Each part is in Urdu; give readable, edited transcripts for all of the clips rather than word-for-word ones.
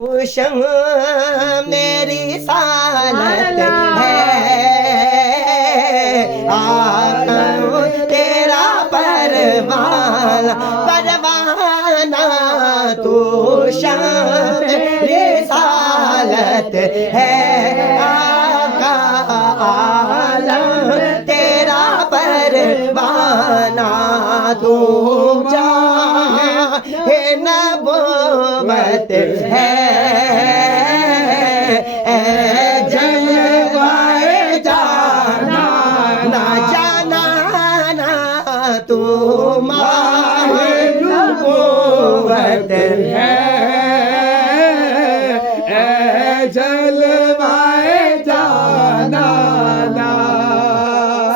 شم میری سالت ہے تیرا پروانہ تو شم رسالت ہے آقا عالم تیرا پروانہ تو جاں نبوت ہے جلوائے جانا نہ جانا نہ تو ماہ نبوت ہے جلوائے جانا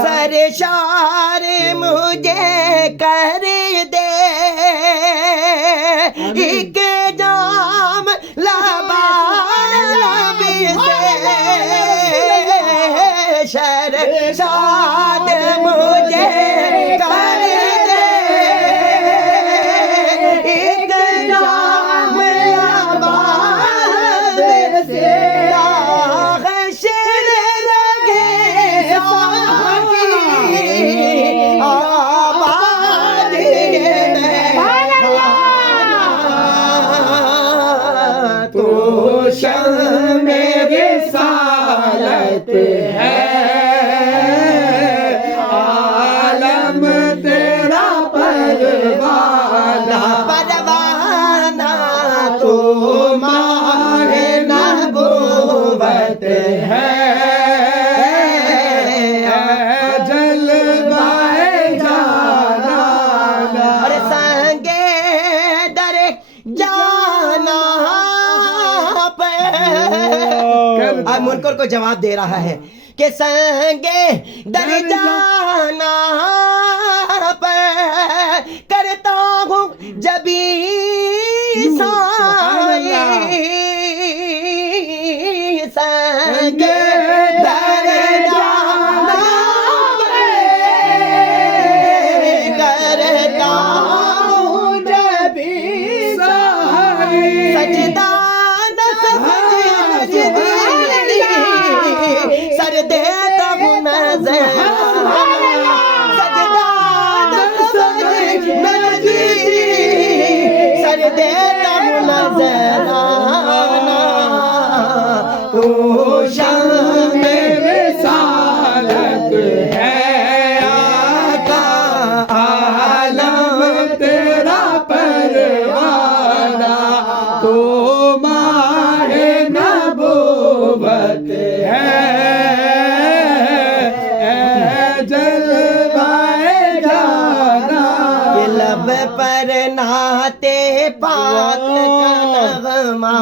سرشار مجھے کر دے ایک جام لباب سے شرشاد مجھے کر دے ایک جام لباب سے شر لگے تو شم رسالت ہے عالم تیرا پروانہ تو ماہ نبوت ہے جلوائے جانا اور سنگے در جانا اب منکر کو جواب دے رہا ہے کہ سنگے در جانا پر کرتا ہوں جبی سائی سنگے در جانا کرتا ہوں جبی سائی سجدہ سر دیتا ہوں نظر سجدہ سر دیتا ہوں نظرانہ تو شم رسالت ہے آقا عالم تیرا پروانہ تو ماہ نبوت ہے جلوائے جانا یہ لب پر نعت پاک کا نغمہ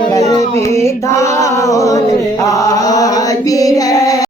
کل بھی تھا اور آج بھی ہے